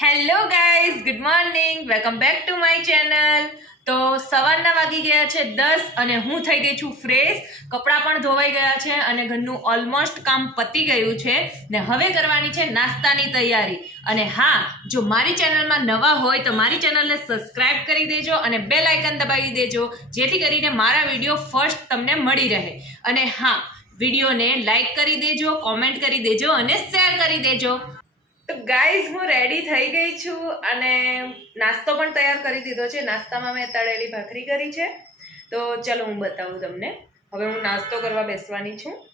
Hello guys good morning welcome back to my channel તો સવારના વાગી ગયા છે દસ અને હું થઈ ગઈ છું ફ્રેશ કપડાં પણ ધોવાઈ ગયા છે અને ઘરનું ઓલમોસ્ટ કામ પતી ગયું છે. ને હવે કરવાની છે નાસ્તાની તૈયારી. અને હા, જો મારી ચેનલમાં નવા હોય તો મારી ચેનલને સબસ્ક્રાઇબ કરી દેજો અને બે લાઇકન દબાવી દેજો, જેથી કરીને મારા વીડિયો ફર્સ્ટ તમને મળી રહે. અને હા, વિડીયોને લાઇક કરી દેજો કોમેન્ટ કરી દેજો અને શેર કરી દેજો. તો ગાઈઝ હું રેડી થઈ ગઈ છું અને નાસ્તો પણ તૈયાર કરી દીધો છે. નાસ્તામાં મેં તળેલી ભાખરી કરી છે. તો ચલો હું બતાવું તમને. હવે હું નાસ્તો કરવા બેસવાની છું.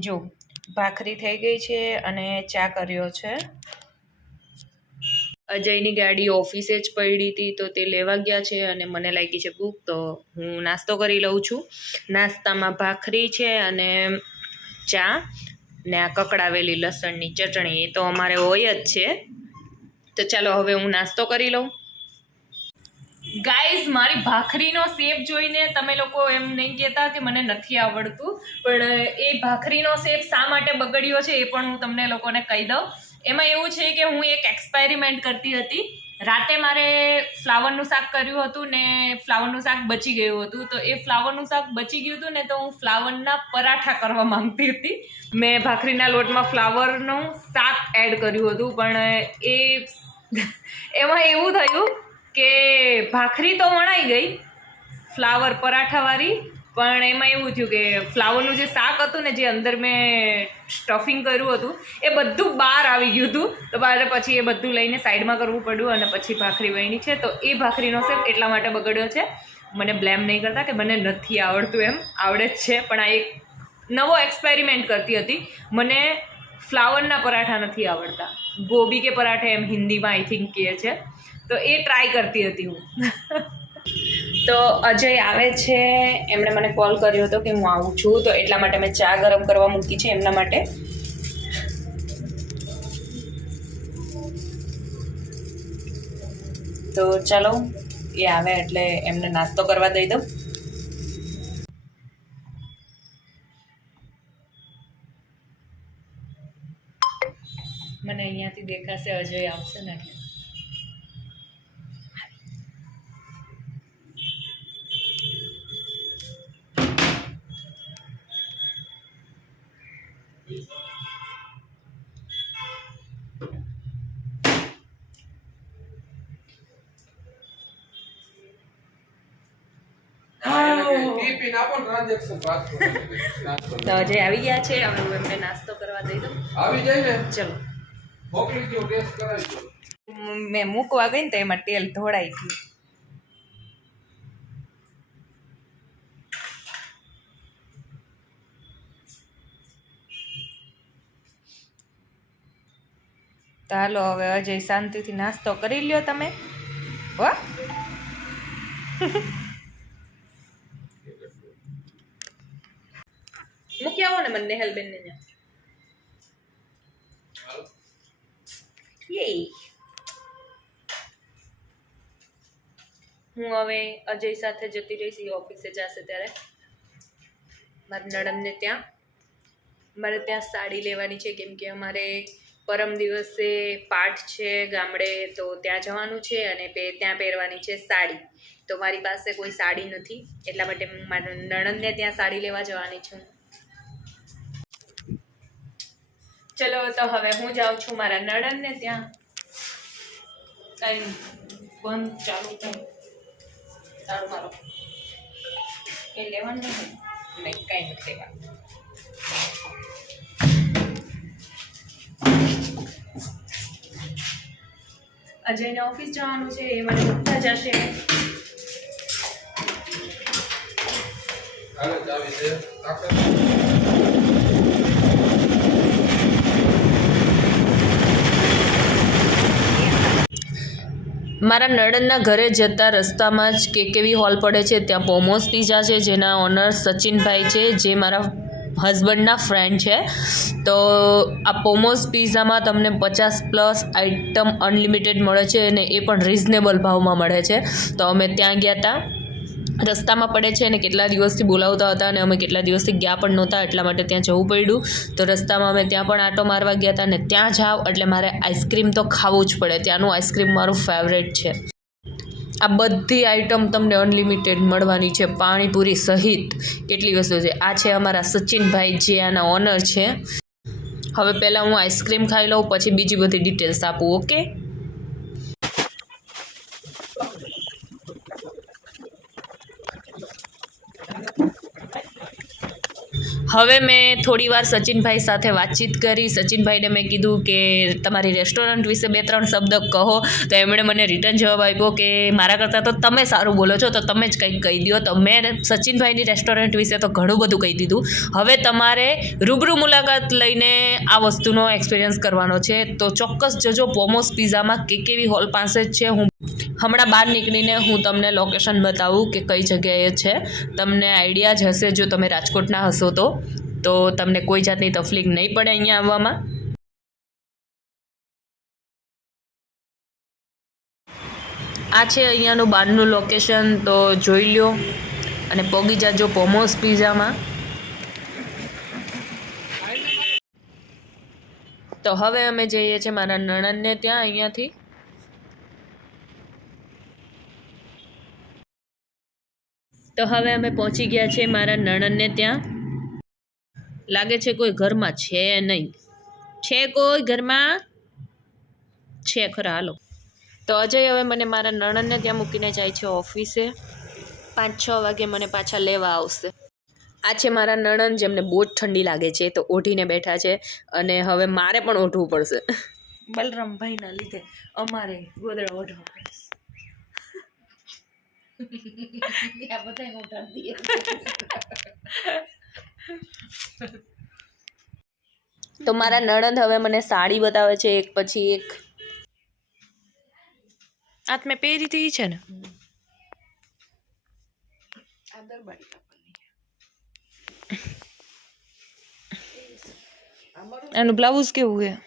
જો, ભાખરી થઈ ગઈ છે અને ચા કર્યો છે. અજયની ગાડી ઓફિસે જ પડી હતી તો તે લેવા ગયા છે અને મને લાગી છે, ભૂખ તો હું નાસ્તો કરી લઉં છું. નાસ્તામાં ભાખરી છે અને ચા. ને આ કકડાવેલી લસણની ચટણી, એ તો અમારે હોય જ છે. તો ચાલો હવે હું નાસ્તો કરી લઉં. ગાઈઝ મારી ભાખરીનો શેપ જોઈને તમે લોકો એમ નહીં કહેતા કે મને નથી આવડતું, પણ એ ભાખરીનો શેપ શા માટે બગડ્યો છે એ પણ હું તમને લોકોને કહી દઉં. એમાં એવું છે કે હું એક એક્સપેરિમેન્ટ કરતી હતી. રાતે મારે ફ્લાવરનું શાક કર્યું હતું ને ફ્લાવરનું શાક બચી ગયું હતું. તો એ ફ્લાવરનું શાક બચી ગયું હતું ને તો હું ફ્લાવરના પરાઠા કરવા માંગતી હતી. મેં ભાખરીના લોટમાં ફ્લાવરનું શાક એડ કર્યું હતું, પણ એ એમાં એવું થયું કે ભાખરી તો વણાઈ ગઈ, ફ્લાવર પરાઠાવાળી પણ એમાં એવું થયું કે ફ્લાવરનું જે શાક હતું ને જે અંદર મેં સ્ટફિંગ કર્યું હતું, એ બધું બહાર આવી ગયું હતું. તો મારે પછી એ બધું લઈને સાઈડમાં કરવું પડ્યું અને પછી ભાખરી વહીની છે. તો એ ભાખરીનો સેપ એટલા માટે બગડ્યો છે. મને બ્લેમ નહીં કરતા કે મને નથી આવડતું એમ. આવડે જ છે, પણ આ એક નવો એક્સપેરિમેન્ટ કરતી હતી. મને ફ્લાવરના પરાઠા નથી આવડતા. ગોબી કે પરાઠા એમ હિન્દીમાં આઈ થિંક કહે છે. તો એ ટ્રાય કરતી હતી હું. તો અજય આવે છે. એમણે મને કોલ કર્યો હતો કે હું આવું છું. તો એટલા માટે મેં ચા ગરમ કરવા મૂકી છે એમના માટે. તો ચાલો, એ આવે એટલે એમને નાસ્તો કરવા દઈ દઉં. મને અહીંયાથી દેખાશે અજય આવશે ને એટલે. તો અજય આવી ગયા છે. હવે હું એમને નાસ્તો કરવા દઈ દઉં. આવી જાય ને? ચલો. મોકલી દો ટેસ્ટ કરાવી દો મેં મૂકવા ગઈ ને તો એમાં તેલ ઢોળાઈ ગયું. તો હાલો હવે અજય શાંતિથી નાસ્તો કરી લ્યો તમે. હો? મૂકી આવો ને મને નેહલબેન ને હું હવે અજય સાથે જતી રહીશ, એ ઓફિસે જશે ત્યારે. મારી નણંદને ત્યાં. મારે ત્યાં સાડી લેવાની છે, કેમ કે અમારે પરમ દિવસે પાઠ છે ગામડે, તો ત્યાં જવાનું છે અને પે, ત્યાં પહેરવાની છે સાડી. તો મારી પાસે કોઈ સાડી નથી, એટલા માટે મારા નણંદને ત્યાં સાડી લેવા જવાની છું. ચલો, તો હવે હું જાઉં છું મારા નણંદને ત્યાં. કઈ બંધ ચાલુ થાય મારો. એ લેવાનું નહીં, કાંઈ નથી લેવાનું. અજયને ઓફિસ જવાનું છે એ મને મૂકતા જશે. મારા નડનના ઘરે જતા રસ્તામાં જ કેકેવી હોલ પડે છે ત્યાં પોમોસ પીઝા છે જેના ઓનર સચિનભાઈ છે જે મારા હસબન્ડના ફ્રેન્ડ છે. તો આ પોમોસ પીઝામાં તમને પચાસ પ્લસ આઇટમ અનલિમિટેડ મળે છે અને એ પણ રિઝનેબલ ભાવમાં મળે છે. તો અમે ત્યાં ગયા હતા રસ્તામાં પડે છે અને કેટલા દિવસથી બોલાવતા હતા અને અમે કેટલા દિવસથી ગયા પણ નહોતા એટલા માટે ત્યાં જવું પડ્યું. તો રસ્તામાં અમે ત્યાં પણ આટો મારવા ગયા હતા અને ત્યાં જાઓ એટલે મારે આઈસ્ક્રીમ તો ખાવું જ પડે. ત્યાંનું આઈસ્ક્રીમ મારું ફેવરેટ છે. આ બધી આઈટમ તમને અનલિમિટેડ મળવાની છે. પાણીપુરી સહિત કેટલી વસ્તુ છે. આ છે અમારા સચિનભાઈ જે આના ઓનર છે. હવે પહેલાં હું આઈસ્ક્રીમ ખાઈ લઉં, પછી બીજી બધી ડિટેલ્સ આપું ઓકે હવે મેં થોડી વાર સચિનભાઈ સાથે વાતચીત કરી. સચિનભાઈને મેં કીધું કે, તમારી રેસ્ટોરન્ટ વિશે બે ત્રણ શબ્દ કહો. તો એમણે મને રિટર્ન જવાબ આપ્યો કે, મારા કરતાં તો તમે સારું બોલો છો, તો તમે જ કંઈક કહી દો તો મેં સચિનભાઈની રેસ્ટોરન્ટ વિશે તો ઘણું બધું કહી દીધું. હવે તમારે રૂબરૂ મુલાકાત લઈને આ વસ્તુનો એક્સપિરિયન્સ કરવાનો છે. તો ચોક્કસ જજો, પોમોસ પિઝામાં કેકેવી હોલ પાસે જ છે. હું હમણાં બહાર નીકળીને હું તમને લોકેશન બતાવું કે કઈ જગ્યાએ છે. તમને આઈડિયા જ હશે જો તમે રાજકોટના હશો તો. તો તમને કોઈ જાતની તકલીફ નહીં પડે અહીંયા આવવામાં. આ છે અહીંયાનું બહારનું લોકેશન તો જોઈ લ્યો. અને પોગી જાજો પોમોસ પિઝામાં તો હવે અમે જઈએ છીએ મારા નણંદને ત્યાં અહીંયાથી. તો હવે અમે પહોંચી ગયા છીએ મારા નણંદને ત્યાં. લાગે છે કોઈ ઘરમાં છે નહીં. છે કોઈ ઘરમાં? છે ખરા, હાલો. તો અજય હવે મને મારા નણંદને ત્યાં મૂકીને જાય છે ઓફિસે. પાંચ છ વાગે મને પાછા લેવા આવશે. આ છે મારા નણંદ જેમને બહુ જ ઠંડી લાગે છે, તો ઓઢીને બેઠા છે અને હવે મારે પણ ઓઢવું પડશે. બલરામભાઈના લીધે અમારે ગોદડા ઓઢવા પડશે. તો મારા નણંદ હવે મને સાડી બતાવે છે એક પછી એક. આ મેં પહેરી હતી છે ને. એનું બ્લાઉઝ કેવું છે?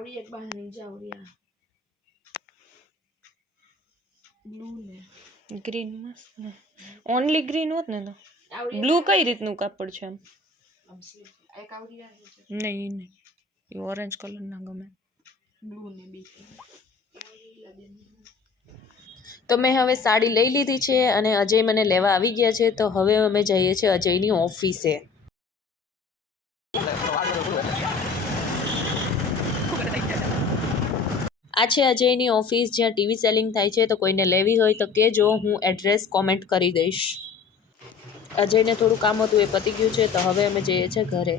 આવડી એક બહારની જ આવડી આ. બ્લુ ને. ગ્રીન મસ્ત ને. ઓનલી ગ્રીન હોત ને તો. બ્લુ કઈ રીતનું કાપડ છે એમ? આમ નહીં નહીં. એ ઓરેન્જ કલર ના ગમે. બ્લુ ને બી. તો મેં હવે સાડી લઈ લીધી છે અને અજય મને લેવા આવી ગયા છે. તો હવે અમે જઈએ છીએ અજયની ઓફિસે આ છે અજયની ઓફિસ જ્યાં ટીવી સેલિંગ થાય છે તો કોઈને લેવી હોય તો કહેજો, હું એડ્રેસ કોમેન્ટ કરી દઈશ. અજયને થોડું કામ હતું, એ પતી ગયું છે, તો હવે અમે જઈએ છીએ ઘરે.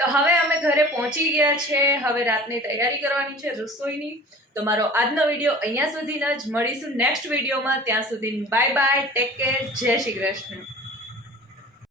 તો હવે અમે ઘરે પહોંચી ગયા છે, હવે રાતની તૈયારી કરવાની છે રસોઈની. તો મારો આજનો વીડિયો અહીંયા સુધીના જ. મળીશું નેક્સ્ટ વિડીયોમાં. ત્યાં સુધી બાય બાય ટેક કેર જય શ્રી કૃષ્ણ.